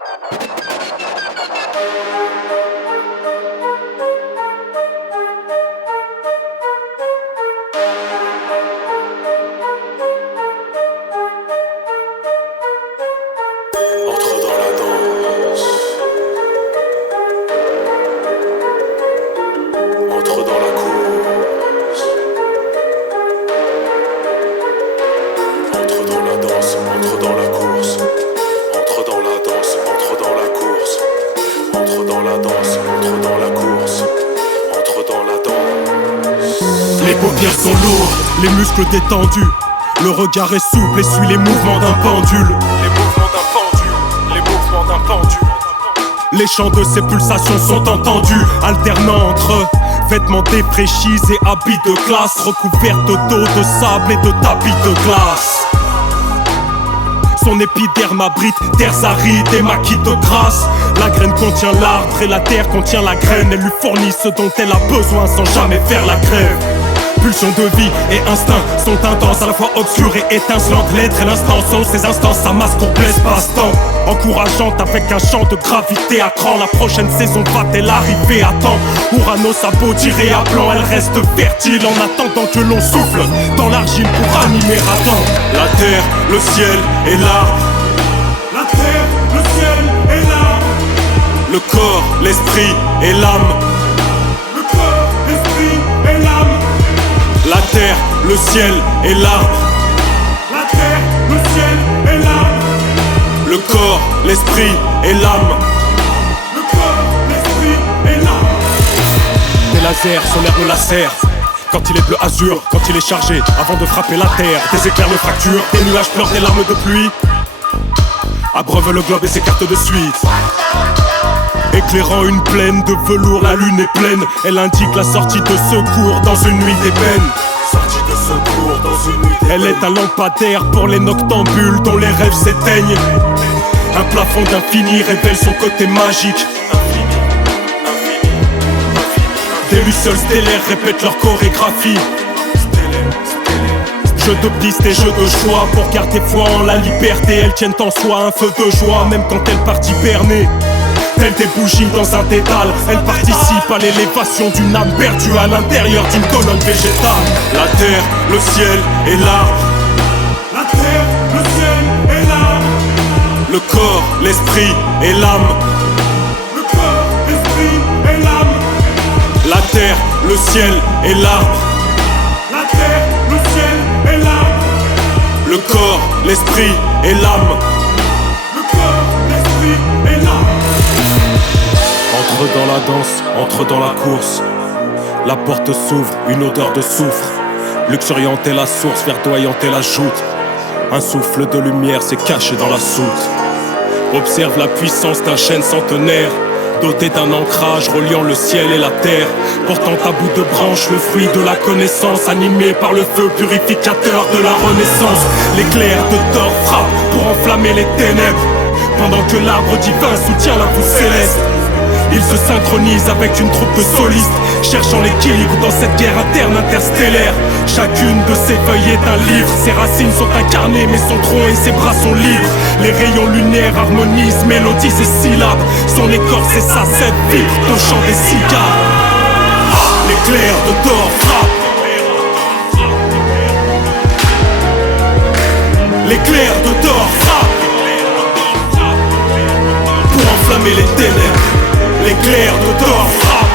Entre dans la danse. Entre dans la course. Entre dans la danse, entre dans la course. Entre dans la danse, entre dans la course. Entre dans la danse, entre dans la course. Entre dans la danse. Les paupières sont lourdes, les muscles détendus. Le regard est souple et suit les mouvements d'un pendule. Les chants de ses pulsations sont entendus, alternant entre vêtements défraîchis et habits de classe, recouverts de dos, de sable et de tapis de glace. Son épiderme abrite terres arides et maquis de grâce. La graine contient l'arbre et la terre contient la graine. Elle lui fournit ce dont elle a besoin sans jamais faire la grève. Pulsions de vie et instinct sont intenses, à la fois obscures et étincelantes. L'être et l'instant sont ces instants, sa masse complexe passe-temps. Encourageante avec un champ de gravité à cran. La prochaine saison va-t-elle arriver à temps? Urano sa peau tirée à blanc, elle reste fertile en attendant que l'on souffle dans l'argile pour animer Adam. La terre, le ciel et l'arbre. La terre, le ciel et l'arbre. Le corps, l'esprit et l'âme. Le corps, l'esprit et l'âme. La terre, le ciel et l'arbre. La terre, le ciel et l'arbre. Le corps, l'esprit et l'âme. Le corps, l'esprit et l'âme. Des lasers sont l'air de laser. Quand il est bleu azur, quand il est chargé, avant de frapper la terre. Des éclairs le fracturent, des nuages pleurent des larmes de pluie. Abreuve le globe et s'écarte de suite. Éclairant une plaine de velours, la lune est pleine. Elle indique la sortie de secours dans une nuit d'ébène. Sortie de secours dans une nuit d'ébène. Elle est un lampadaire pour les noctambules dont les rêves s'éteignent. Un plafond d'infini révèle son côté magique. Des lucioles stellaires répètent leur chorégraphie. Jeux de piste et jeux de choix pour garder foi en la liberté. Elles tiennent en soi un feu de joie même quand elles partent hiberner. Telles des bougies dans un dédale, elles participent à l'élévation d'une âme perdue à l'intérieur d'une colonne végétale. La terre, le ciel et l'arbre. La terre, le ciel et l'arbre. Le corps, l'esprit et l'âme. Le corps, l'esprit et l'âme. La terre, le ciel et l'arbre. La terre, le ciel et l'arbre. Le corps, l'esprit et l'âme. Le corps, l'esprit et l'âme. Entre dans la danse, entre dans la course. La porte s'ouvre, une odeur de soufre. Luxuriante est la source, verdoyante est la joute. Un souffle de lumière s'est caché dans la soute. Observe la puissance d'un chêne centenaire, doté d'un ancrage reliant le ciel et la terre, portant à bout de branche le fruit de la connaissance, animé par le feu purificateur de la renaissance. L'éclair de Thor frappe pour enflammer les ténèbres, pendant que l'arbre divin soutient la voûte céleste. Il se synchronise avec une troupe de solistes, cherchant l'équilibre dans cette guerre interne interstellaire. Chacune de ses feuilles est un livre, ses racines sont incarnées mais son tronc et ses bras sont libres. Les rayons lunaires harmonisent, mélodisent et syllabes. Son écorce et sa sève vibrent au chant des cigares. L'éclair de Thor frappe. L'éclair de Thor frappe pour enflammer les ténèbres. L'éclair de Thor frappe.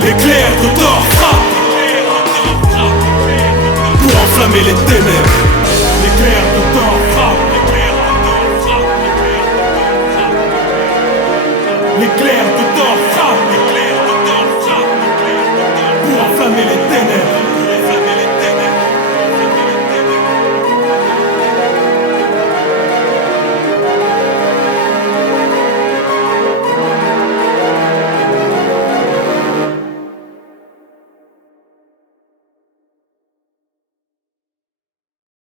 L'éclair de Thor frappe pour enflammer les ténèbres. L'éclair de Thor frappe. L'éclair